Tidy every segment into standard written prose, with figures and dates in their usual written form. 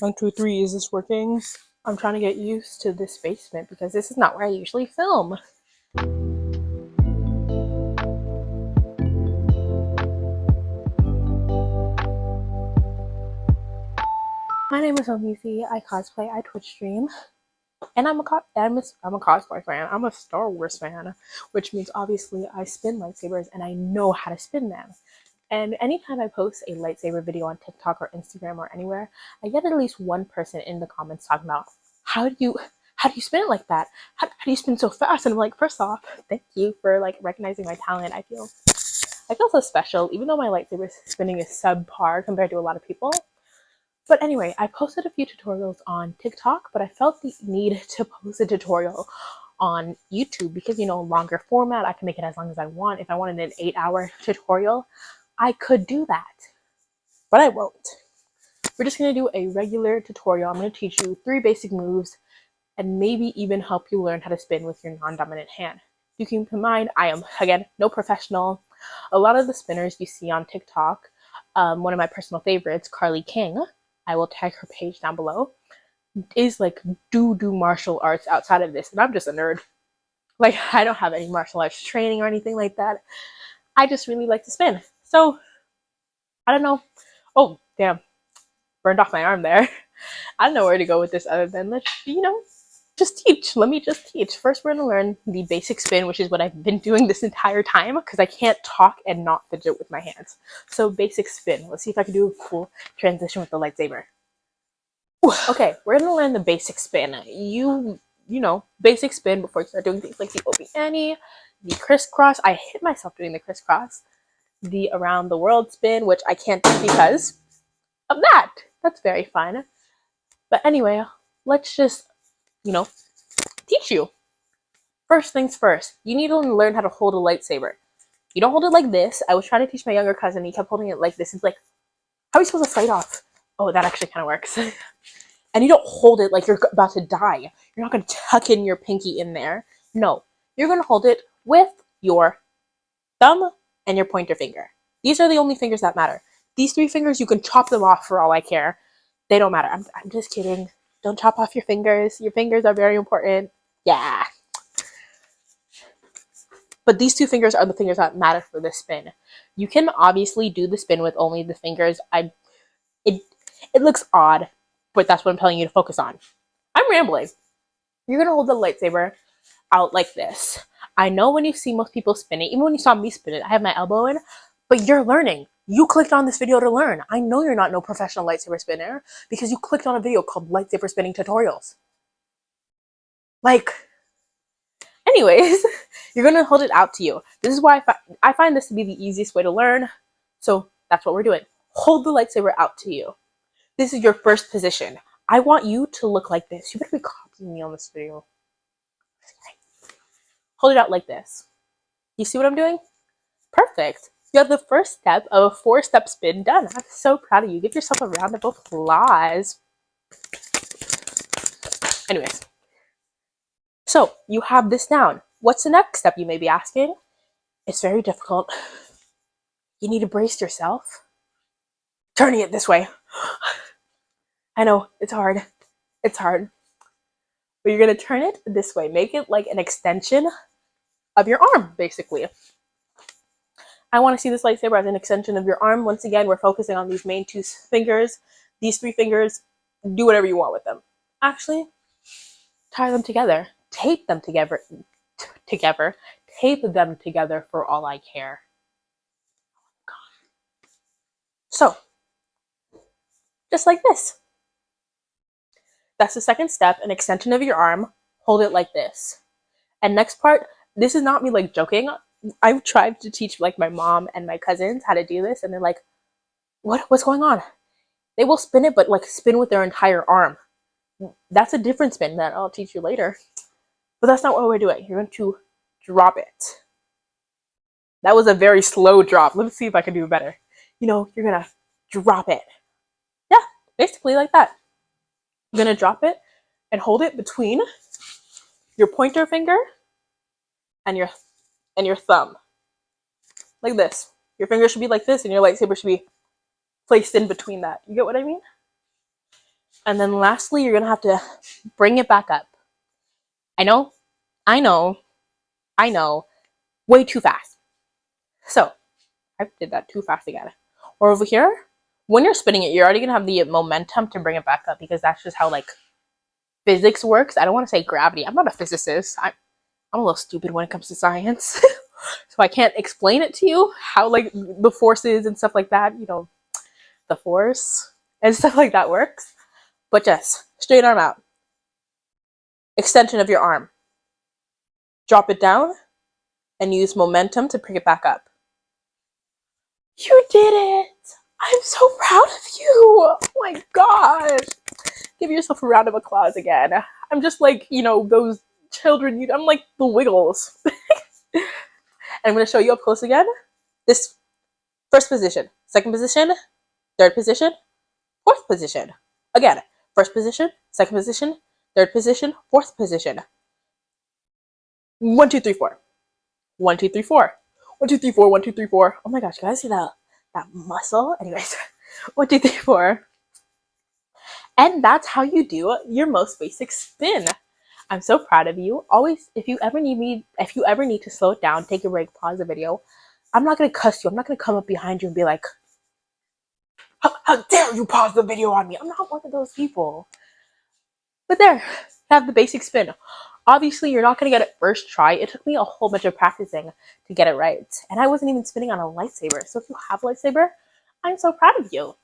One, two, three, is this working? I'm trying to get used to this basement because this is not where I usually film. My name is Omizi. I cosplay, I Twitch stream, and I'm a cosplay fan. I'm a Star Wars fan, which means obviously I spin lightsabers and I know how to spin them. And anytime I post a lightsaber video on TikTok or Instagram or anywhere, I get at least one person in the comments talking about how do you spin it like that? How do you spin so fast? And I'm like, first off, thank you for like recognizing my talent. I feel so special, even though my lightsaber spinning is subpar compared to a lot of people. But anyway, I posted a few tutorials on TikTok, but I felt the need to post a tutorial on YouTube because, longer format, I can make it as long as I want. If I wanted an 8-hour tutorial, I could do that, but I won't. We're just going to do a regular tutorial. I'm going to teach you 3 basic moves and maybe even help you learn how to spin with your non-dominant hand. You can keep in mind, I am, again, no professional. A lot of the spinners you see on TikTok, one of my personal favorites, Carly King, I will tag her page down below, is like do martial arts outside of this, and I'm just a nerd. Like, I don't have any martial arts training or anything like that. I just really like to spin. So, I don't know. Oh, damn. Burned off my arm there. I don't know where to go with this other than let's, just teach. Let me just teach. First, we're going to learn the basic spin, which is what I've been doing this entire time because I can't talk and not fidget with my hands. So, basic spin. Let's see if I can do a cool transition with the lightsaber. Okay, we're going to learn the basic spin. Basic spin before you start doing things like the Obi Annie, the crisscross. I hit myself doing the crisscross. The around the world spin, which I can't do because of that. That's very fun. But anyway, let's just, teach you. First things first, you need to learn how to hold a lightsaber. You don't hold it like this. I was trying to teach my younger cousin. He kept holding it like this. He's like, how are we supposed to fight off? Oh, that actually kind of works. And you don't hold it like you're about to die. You're not going to tuck in your pinky in there. No, you're going to hold it with your thumb and your pointer finger. These are the only fingers that matter. These 3 fingers, you can chop them off for all I care. They don't matter. I'm just kidding. Don't chop off your fingers. Your fingers are very important. Yeah. But these 2 fingers are the fingers that matter for this spin. You can obviously do the spin with only the fingers. It looks odd, but that's what I'm telling you to focus on. I'm rambling. You're going to hold the lightsaber out like this. I know when you see most people spin it, even when you saw me spin it, I have my elbow in, but you're learning. You clicked on this video to learn. I know you're not no professional lightsaber spinner because you clicked on a video called Lightsaber Spinning Tutorials. Anyways, you're going to hold it out to you. This is why I find this to be the easiest way to learn. So that's what we're doing. Hold the lightsaber out to you. This is your first position. I want you to look like this. You better be copying me on this video. Hold it out like this. You see what I'm doing? Perfect. You have the first step of a 4-step spin done. I'm so proud of you. Give yourself a round of applause. Anyways. So, you have this down. What's the next step, you may be asking? It's very difficult. You need to brace yourself. Turning it this way. I know, it's hard. It's hard. But you're going to turn it this way. Make it like an extension of your arm, basically. I want to see this lightsaber as an extension of your arm. Once again, we're focusing on these main 2 fingers. These 3 fingers, do whatever you want with them. Actually, tie them together. Tape them together. Tape them together for all I care. So, just like this. That's the second step, an extension of your arm. Hold it like this. And next part, this is not me like joking. I've tried to teach like my mom and my cousins how to do this, and they're like, what's going on? They will spin it, but like spin with their entire arm. That's a different spin that I'll teach you later. But that's not what we're doing. You're going to drop it. That was a very slow drop. Let's see if I can do better. You're going to drop it. Yeah, basically like that. You're going to drop it and hold it between your pointer finger and your thumb. Like this. Your finger should be like this and your lightsaber should be placed in between that. You get what I mean? And then lastly, you're going to have to bring it back up. I know, I know, I know, way too fast. So, I did that too fast again. Or over here, when you're spinning it, you're already going to have the momentum to bring it back up because that's just how, like, physics works. I don't want to say gravity. I'm not a physicist. I'm a little stupid when it comes to science. So I can't explain it to you, how, like, the forces and stuff like that, you know, the force and stuff like that works. But just straight arm out. Extension of your arm. Drop it down and use momentum to bring it back up. You did it! I'm so proud of you! Oh my gosh! Give yourself a round of applause again. I'm just like, you know, those children. I'm like the Wiggles. And I'm going to show you up close again. This first position, second position, third position, fourth position. Again, first position, second position, third position, fourth position. 1, 2, 3, 4. 1, 2, 3, 4. 1, 2, 3, 4. 1, 2, 3, 4. Oh my gosh, you guys see that muscle? Anyways, 1, 2, 3, 4. And that's how you do your most basic spin. I'm so proud of you. Always, if you ever need to slow it down, take a break, pause the video. I'm not gonna cuss you. I'm not gonna come up behind you and be like, how dare you pause the video on me? I'm not one of those people. But there, have the basic spin. Obviously, you're not gonna get it first try. It took me a whole bunch of practicing to get it right. And I wasn't even spinning on a lightsaber. So if you have a lightsaber, I'm so proud of you.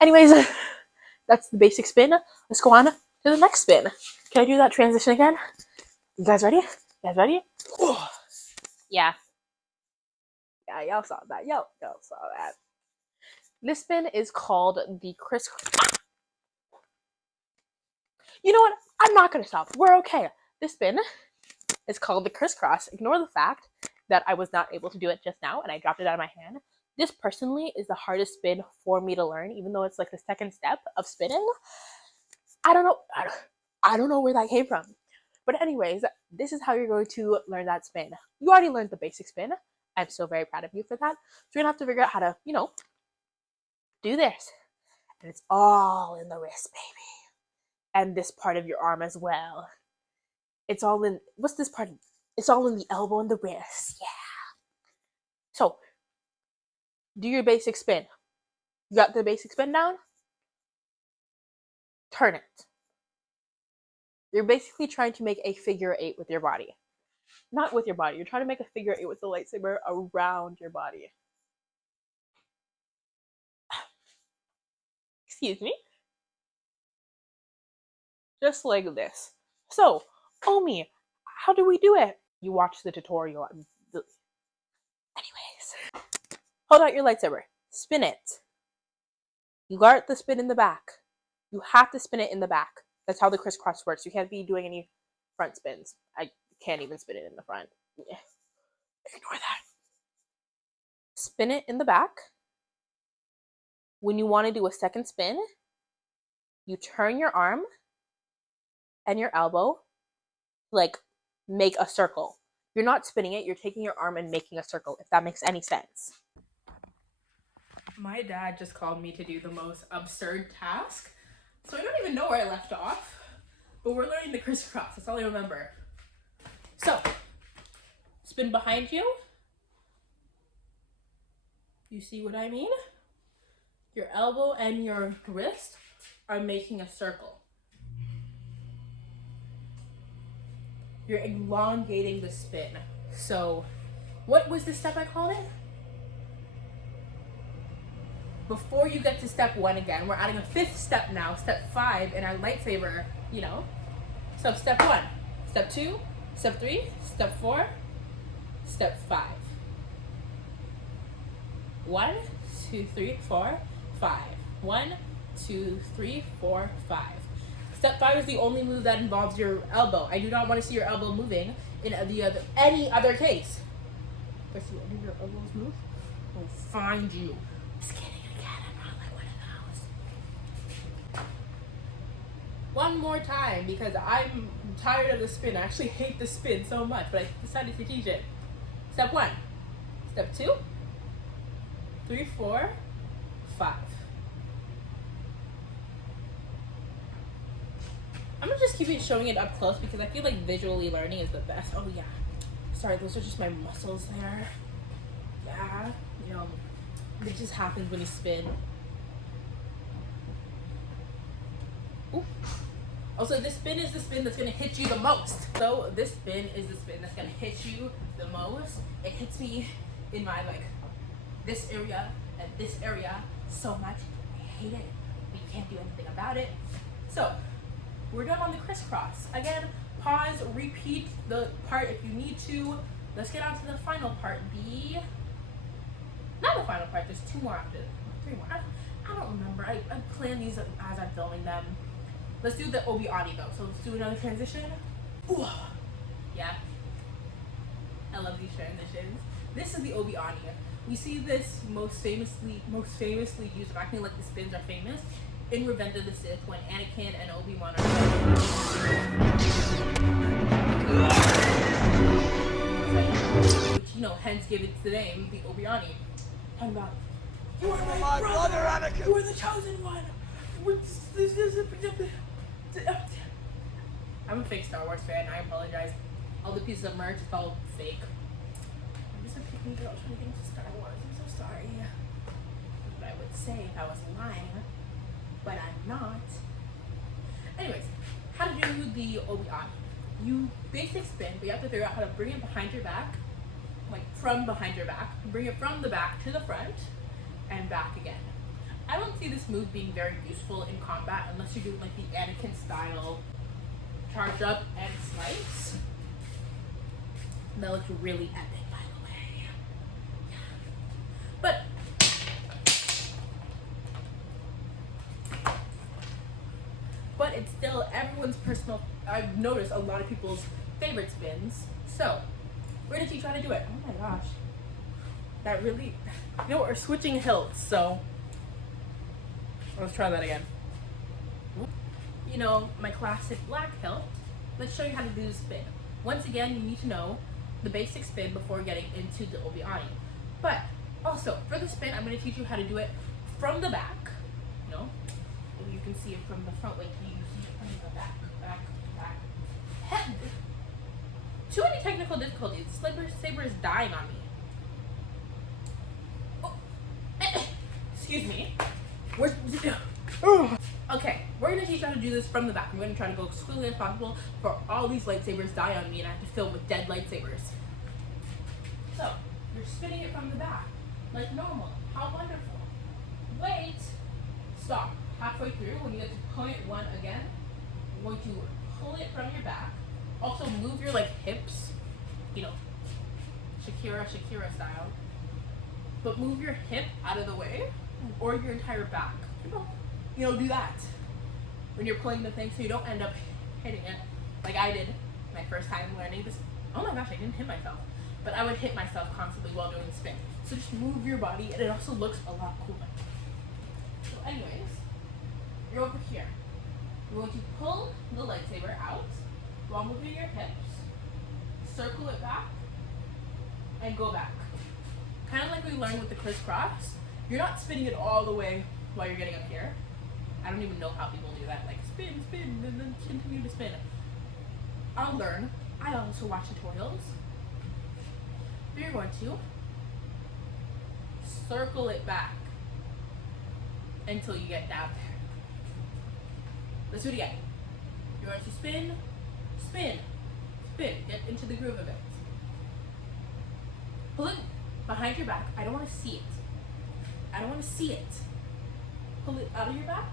Anyways, that's the basic spin. Let's go on to the next spin. Can I do that transition again? You guys ready? Yeah. Yeah, y'all saw that. Y'all saw that. This spin is called the You know what? I'm not gonna stop. We're okay. This spin is called the crisscross. Ignore the fact that I was not able to do it just now and I dropped it out of my hand. This personally is the hardest spin for me to learn, even though it's like the second step of spinning. I don't know where that came from. But anyways, this is how you're going to learn that spin. You already learned the basic spin. I'm so very proud of you for that. So you're gonna have to figure out how to, do this. And it's all in the wrist, baby. And this part of your arm as well. It's all in, what's this part? It's all in the elbow and the wrist. Yeah. So, do your basic spin. You got the basic spin down? Turn it. You're basically trying to make a figure 8 with your body. Not with your body. You're trying to make a figure 8 with the lightsaber around your body. Excuse me. Just like this. So, Omi, how do we do it? You watch the tutorial. Anyways. Hold out your lightsaber. Spin it. You got the spin in the back. You have to spin it in the back. That's how the crisscross works. You can't be doing any front spins. I can't even spin it in the front. Yeah. Ignore that. Spin it in the back. When you want to do a second spin, you turn your arm and your elbow, like, make a circle. You're not spinning it, you're taking your arm and making a circle, if that makes any sense. My dad just called me to do the most absurd task, so I don't even know where I left off, but we're learning the crisscross. That's all I remember. So, spin behind you. You see what I mean? Your elbow and your wrist are making a circle. You're elongating the spin. So, what was the step I called it? Before you get to step 1 again, we're adding a 5th step now, step 5 in our lightsaber, So step 1, step 2, step 3, step 4, step 5. 1, 2, 3, 4, 5. 1, 2, 3, 4, 5. Step 5 is the only move that involves your elbow. I do not want to see your elbow moving in any other case. If I see any of your elbows move, I'll find you. Just kidding again, I'm not like one of those. One more time, because I'm tired of the spin. I actually hate the spin so much, but I decided to teach it. Step 1. Step 2. 3, 4, 5. I'm gonna just keep it showing it up close because I feel like visually learning is the best. Oh yeah. Sorry, those are just my muscles there. Yeah, you know, it just happens when you spin. Ooh. Also, this spin is the spin that's gonna hit you the most. So this spin is the spin that's gonna hit you the most. It hits me in my like this area and this area so much. I hate it, but you can't do anything about it. So we're done on the crisscross. Again, pause, repeat the part if you need to. Let's get on to the final part. Not the final part, there's 2 more after, 3 more. I don't remember. I plan these as I'm filming them. Let's do the Obi-Ani though. So let's do another transition. Ooh. Yeah. I love these transitions. This is the Obi-Ani. We see this most famously used, acting like the spins are famous, in Revenge of the Sith when Anakin and Obi-Wan are which, you know, hence give it the name, the Obi-Ani. Talking about, you are my brother, Anakin! You are the chosen one! I'm a fake Star Wars fan, I apologize. All the pieces of merch, it's all fake. I'm just a pick-me girl trying to get into Star Wars, I'm so sorry. That's what I would say if I was lying, but I'm not. Anyways, how to do the Obi-Ani. You basic spin, but you have to figure out how to bring it behind your back, like from behind your back, bring it from the back to the front, and back again. I don't see this move being very useful in combat unless you're doing like the Anakin style charge up and slice. That looks really epic, by the way. Yeah. But it's still everyone's personal. I've noticed a lot of people's favorite spins. So we're gonna teach you how to do it. Oh my gosh. That really, you know, we're switching hilts, so let's try that again. You know, my classic black hilt. Let's show you how to do the spin. Once again, you need to know the basic spin before getting into the Obi-Ani. But also, for the spin, I'm going to teach you how to do it from the back. You know, you can see it from the front, like you see it from the back. Head. Too many technical difficulties. This lightsaber is dying on me. Oh. Excuse me. Okay, we're going to teach you how to do this from the back. I'm going to try to go as quickly as possible for all these lightsabers die on me and I have to film with dead lightsabers. So, you're spinning it from the back, like normal. How wonderful. Wait. Stop. Halfway through, when you get to point 1 again, you're going to pull it from your back. Also move your like hips, you know, Shakira style. But move your hip out of the way or your entire back. You know, do that when you're pulling the thing so you don't end up hitting it like I did my first time learning this. Oh my gosh, I didn't hit myself. But I would hit myself constantly while doing the spin. So just move your body and it also looks a lot cooler. So anyways, you're over here. You're going to pull the lightsaber out while moving your hips, circle it back, and go back. Kind of like we learned with the crisscross. You're not spinning it all the way while you're getting up here. I don't even know how people do that, like spin, and then continue to spin. I'll learn. I also watch tutorials. But you're going to circle it back until you get down there. Let's do it again. You're going to spin, get into the groove of it. Pull it behind your back. I don't want to see it. Pull it out of your back.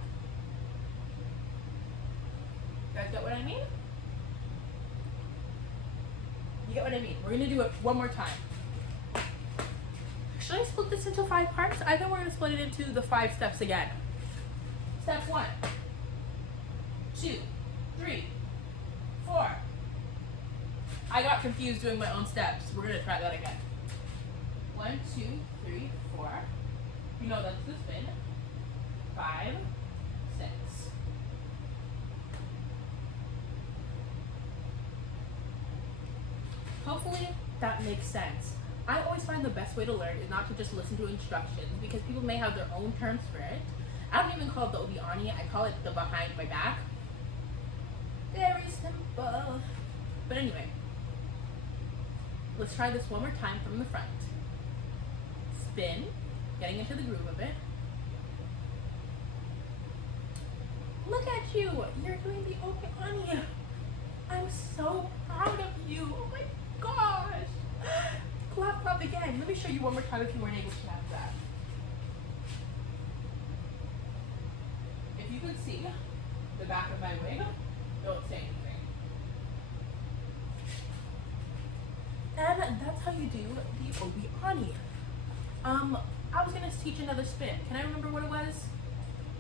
You guys get what I mean? You get what I mean? We're going to do it one more time. Should I split this into 5 parts? I think we're going to split it into the 5 steps again. Step 1, 2, 3, 4. I got confused doing my own steps. We're going to try that again. 1, 2, 3, 4. You know that's the spin. 5, 6. Hopefully that makes sense. I always find the best way to learn is not to just listen to instructions because people may have their own terms for it. I don't even call it the Obi-Ani, I call it the behind my back. Very simple. But anyway, let's try this one more time from the front. Spin, getting into the groove of it. Look at you! You're doing the open bunny. I'm so proud of you. Oh my gosh! Clap, clap again. Let me show you one more time if you weren't able to have that. If you could see the back of my wig, don't say anything. And that's how you do the obi-ani. I was gonna teach another spin. Can I remember what it was?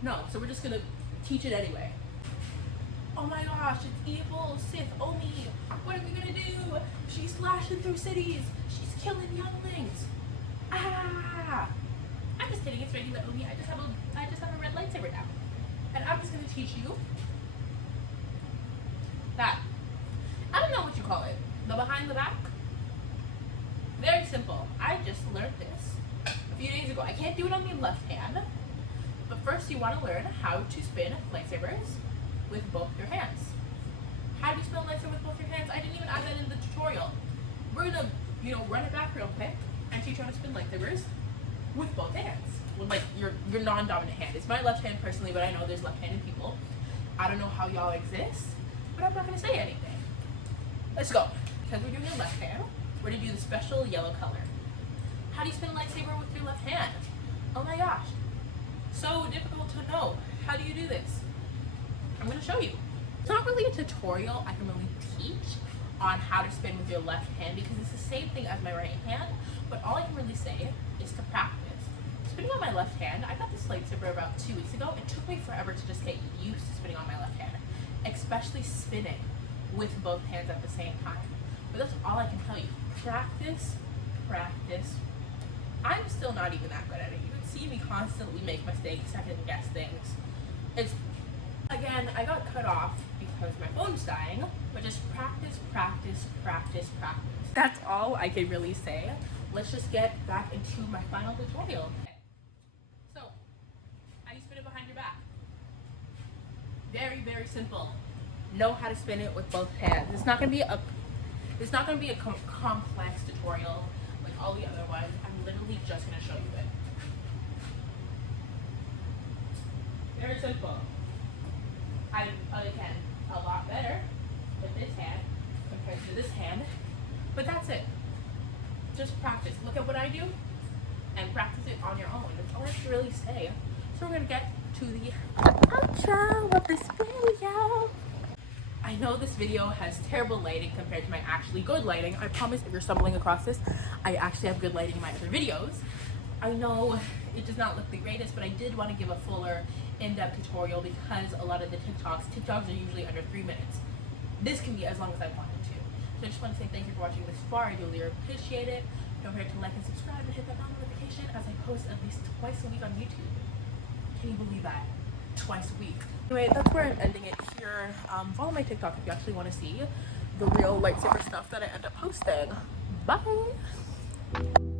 No, so we're just gonna teach it anyway. Oh my gosh, it's evil Sith Omi. What are we gonna do? She's slashing through cities. She's killing younglings. Ah! I'm just kidding, it's regular Omi. I just have a red lightsaber now. And I'm just gonna teach you that. I don't know what you call it. The behind the back? Very simple. I just learned this a few days ago. I can't do it on the left hand, but first you want to learn how to spin lightsabers with both your hands. How do you spin a lightsaber with both your hands? I didn't even add that in the tutorial. We're gonna, run it back real quick and teach you how to spin lightsabers with both hands. With like your non-dominant hand. It's my left hand personally, but I know there's left-handed people. I don't know how y'all exist, but I'm not gonna say anything. Let's go. Because we're doing your left hand, we're gonna do the special yellow color. How do you spin a lightsaber with your left hand? Oh my gosh. So difficult to know. How do you do this? I'm gonna show you. It's not really a tutorial I can really teach on how to spin with your left hand because it's the same thing as my right hand, but all I can really say is to practice. Spinning on my left hand, I got this lightsaber about 2 weeks ago. It took me forever to just get used to spinning on my left hand, especially spinning with both hands at the same time. But that's all I can tell you. Practice, practice. I'm still not even that good at it. You can see me constantly make mistakes, second guess things. Again, I got cut off because my phone's dying, but just practice, practice, practice, practice. That's all I can really say. Let's just get back into my final tutorial. Okay. So, how do you spin it behind your back? Very, very simple. Know how to spin it with both hands. It's not gonna be a complex tutorial like all the other ones. I'm literally just gonna show you it. Very simple. I can a lot better with this hand compared to this hand, but that's it. Just practice. Look at what I do and practice it on your own. That's all I have to really say. So we're gonna get to the outro of this video. I know this video has terrible lighting compared to my actually good lighting. I promise if you're stumbling across this, I actually have good lighting in my other videos. I know it does not look the greatest, but I did want to give a fuller in-depth tutorial because a lot of the TikToks are usually under 3 minutes. This can be as long as I wanted to. So I just want to say thank you for watching this far. I do really appreciate it. Don't forget to like and subscribe and hit that bell notification as I post at least twice a week on YouTube. Can you believe that? Twice a week. Anyway, that's where I'm ending it here. Follow my TikTok if you actually want to see the real lightsaber stuff that I end up posting. Bye!